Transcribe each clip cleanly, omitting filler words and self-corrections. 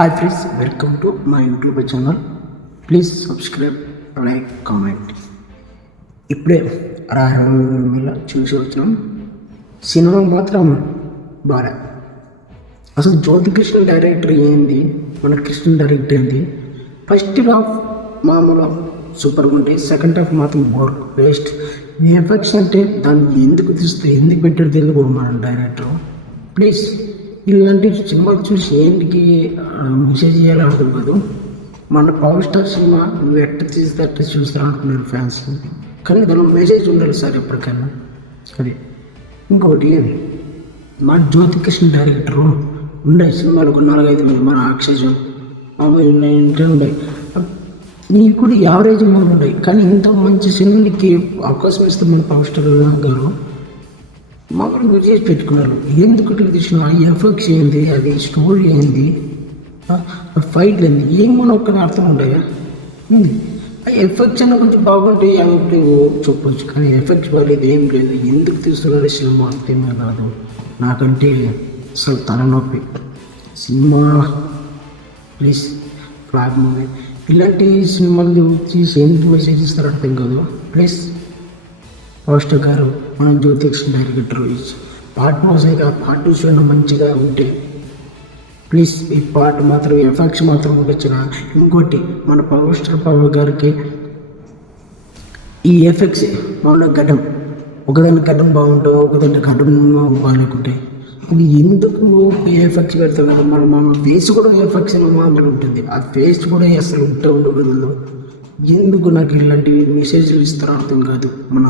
Hi friends, welcome to my YouTube channel. Please subscribe, like, comment. ఇప్పుడే రాహుల్ చూసి వచ్చినాం. Cinema మాత్రం బాగా అసలు జ్యోతి కృష్ణ డైరెక్టర్ ఏంది, మన కృష్ణ డైరెక్టర్ ఏంది. ఫస్ట్ హాఫ్ మామూలు సూపర్గా ఉంటాయి, సెకండ్ హాఫ్ మాత్రం బోర్ వేస్ట్. ఎఫెక్ట్స్ అంటే దాన్ని ఎందుకు తీస్తే ఎందుకు పెట్టాడు తెలుగు మన డైరెక్టర్. ప్లీజ్ ఇలాంటి సినిమాలు చూసి ఏంటికి మెసేజ్ చేయాలి అర్థం కాదు. మన పవర్ స్టార్ సినిమా నువ్వు ఎట్ట తీస్తే అట్ట చూస్తారా అనుకున్నారు ఫ్యాన్స్, కానీ దానిలో మెసేజ్ ఉండాలి సార్ ఎప్పటికైనా. అది ఇంకొకటి, మా జ్యోతి కృష్ణ డైరెక్టరు ఉండే సినిమాలు ఒక 4-5 మంది, మన అక్షయం ఉండే నీకు కూడా యావరేజ్ మూడు ఉన్నాయి, కానీ ఇంత మంచి సినిమాకి అవకాశం ఇస్తే మన పవర్ స్టార్ గారు మామూలుగా చేసి పెట్టుకున్నారు. ఎందుకు తీసిన ఎఫెక్ట్స్ ఏంది, అది స్టోరీ ఏంది, ఫైట్లు ఏంది, ఏమన్నా ఒక్కటి అర్థం ఉంటాయా. ఆ ఎఫెక్ట్స్ అన్న కొంచెం బాగుంటాయి అన్నట్టు చెప్పవచ్చు, కానీ ఎఫెక్ట్స్ బాగాలేదు, ఏం లేదు. ఎందుకు తీస్తున్నారు సినిమా అంతేమే కాదు. నాకంటే అసలు తలనొప్పి సినిమా. ప్లీజ్ ఫ్లాగ్ మూవీ ఇలాంటి సినిమాలు తీసి ఎందుకు మెసేజ్ ఇస్తారు అర్థం కాదు. ప్లీజ్ పోస్టర్ గారు, మన జ్యోతి కృష్ణ డైరెక్టర్ పార్ట్ మోసాయి కదా, పార్ట్ 2 మంచిగా ఉంటే ప్లీజ్ ఈ పార్ట్ మాత్రం ఎఫెక్ట్స్ మాత్రం ఉండొచ్చిన. ఇంకోటి, మన పవర్ స్టార్ పవర్ గారికి ఈ ఎఫెక్ట్స్ మన గడ్డం ఒకదాని గడ్డం బాగుంటావు, ఒకదాని గడ్డం బాగాలేకుంటాయి. ఇది ఎందుకు ఎఫెక్ట్స్ పెడతాం కదా. మన ఫేస్ కూడా ఎఫెక్ట్స్ మామూలు ఉంటుంది, ఆ ఫేస్ కూడా అసలు ఉండదు. ఎందుకు నాకు ఇలాంటి మెసేజ్లు ఇస్తారో అర్థం కాదు. మన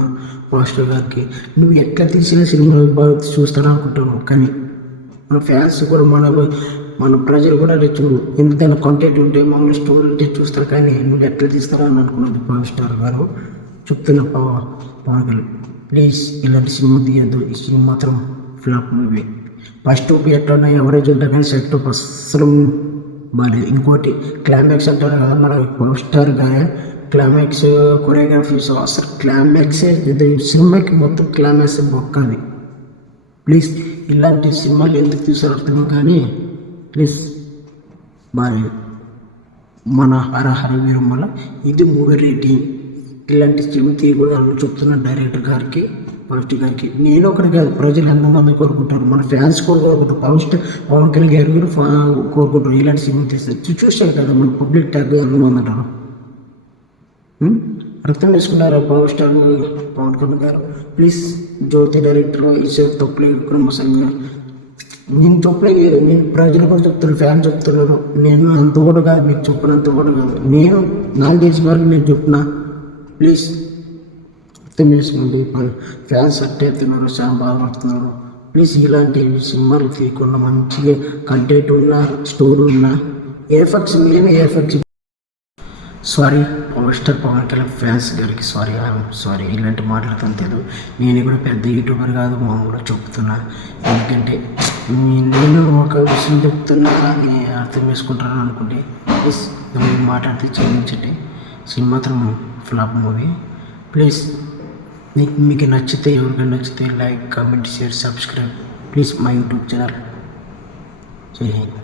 మాస్టర్ గారికి నువ్వు ఎట్లా తీసిన సినిమా బాగా చూస్తారో అనుకుంటాను, కానీ మన ఫ్యాన్స్ కూడా మన ప్రజలు కూడా చూడు ఎంతైనా కంటెంట్ ఉంటే మమ్మల్ని స్టోరీ ఉంటే చూస్తారు, కానీ నువ్వు ఎట్లా తీస్తారా అని అనుకున్నది పవర్ స్టార్ గారు. చెప్తున్న పవన్ గారు, ప్లీజ్ ఇలాంటి సినిమా తీయద్దు. ఈ సినిమా మాత్రం ఫ్లాప్ మూవీ. ఫస్ట్ ఎట్లా ఎవరేజ్ ఉంటారు, కానీ సెట్ అస్సలు బాగాలేదు. ఇంకోటి, క్లైమాక్స్ అంటారు కదా మన పవర్ స్టార్ గారే, క్లైమాక్స్ కొరియోగ్రఫీస్ అసలు క్లైమాక్స్ సినిమాకి మొత్తం క్లైమాక్స్ మొక్కది. ప్లీజ్ ఇలాంటి సినిమాలు ఎందుకు తీసారు అర్థం కానీ ప్లీజ్ బాగాలేదు. మన హర వీరమ్మల ఇది మూవీ రేటింగ్. ఇలాంటి సినిమా తీయకూడదు చెప్తున్న డైరెక్టర్ గారికి, ఫస్ట్ గారికి. నేను ఒకటి కాదు, ప్రజలు ఎంతమంది కోరుకుంటారు, మన ఫ్యాన్స్ కూడా కోరుకుంటారు. పవన్ కళ్యాణ్ గారు కూడా కోరుకుంటారు ఇలాంటి సినిమా తీస్తారు. చూసారు కదా మన పబ్లిక్ ట్యాగ్ ఎంతమంది అంటారు. అర్థం చేసుకున్నారు పవర్ స్టార్ పవన్ కళ్యాణ్ గారు. ప్లీజ్ జ్యోతి డైరెక్టర్ ఈసారి తప్పులేదు మోసంగా. నేను చెప్పలేదు, నేను ప్రజలు కూడా చెప్తున్నాను, ఫ్యాన్స్ చెప్తున్నారు. నేను అంత కూడా కాదు, మీకు చెప్పినంత కూడా కాదు. నేను నాకు తెలిసిన వరకు నేను చెప్తున్నా. ప్లీజ్ అర్థం చేసుకోండి. ఫ్యాన్స్ అట్టేస్తున్నారు, చాలా బాగుపడుతున్నారు. ప్లీజ్ ఇలాంటి సినిమాలు తీయకుండా మంచిగా కంటెంట్ ఉన్న స్టోరీ ఉన్న ఎఫెక్ట్స్ నేనే effects. Sorry power star Pawan Kalyan fans గారికి సారీ ఇలాంటి మాట్లాడుతాను తెలియదు. నేను కూడా పెద్ద యూట్యూబర్ కాదు, మామూలుగా చెప్తున్నా. ఎందుకంటే నేను ఒక విషయం చెప్తున్నా అని అర్థం చేసుకుంటాను అనుకుంటే ప్లీజ్ మాట్లాడితే క్షమించండి. సినిమా మాత్రం ఫ్లాప్ మూవీ. ప్లీజ్ మీకు నచ్చితే, ఎవరికైనా నచ్చితే like, comment, share, subscribe please my YouTube channel. జై హింద్.